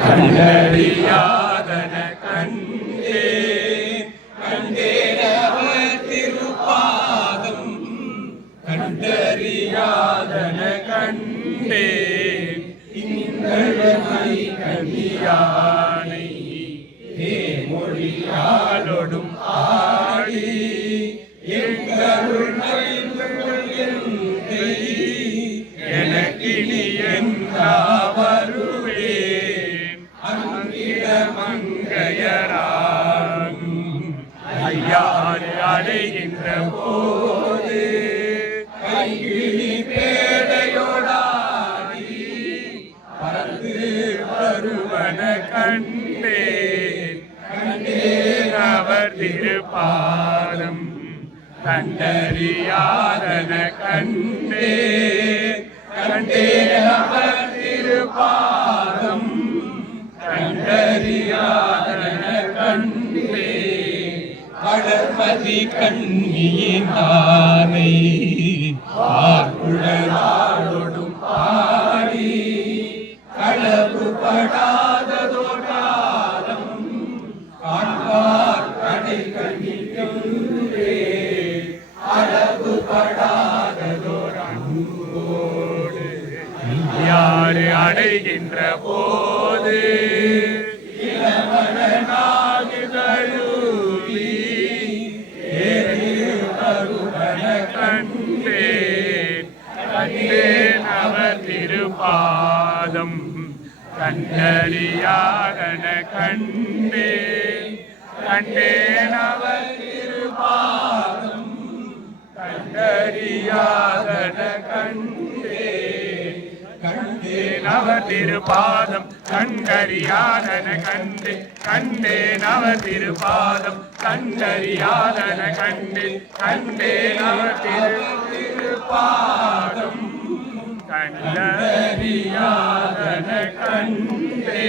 கண்டறியாதன கண்டேன் கண்டேனவர் திருப்பாதம் கண்டறியாதன கண்டேன் இங்கள்மை கனியானை மொழியாலொடும் ஆடி எங்களுள் எனக்கினி என்றா வருவேன் அங்கிட மங்கையராகும் ஐயாறு அடைகின்ற போது கைகிளி பேடையோடாடி பறந்து வருவன கண்டேன் கண்டேன் அவர் திருப்பாதம் கண்டறியாதன கண்டேன் கண்டேன் அவர் திருப்பாதம் கண்டறியாதன கண்டேன் கடற்பதி கண்ணியினானை ஆர்குழலாளொடும் பாடி களவு படாததோர் காலம் காண்பார் கடை கண்ணிக்கொன்றே அளவு படாததோர் அன்போடு யாரு அடைகின்ற போது இளவனாகி தழுவி ஏறி வருவன கண்டேன் கண்டேன் அவர் திருப்பாதம் கண்டறியாதன கண்டேன் கண்டேன் அவர் திருப்பாதம் கண்டறியாதன கண்டேன் கண்டேன் அவர் திருப்பாதம் கண்டறியாதன கண்டே கண்டேன் அவர் திருப்பாதம் கண்டறியாதன கண்டே கண்டேன் அவர் திருப்பாதம் கண்டறியாதன கண்டே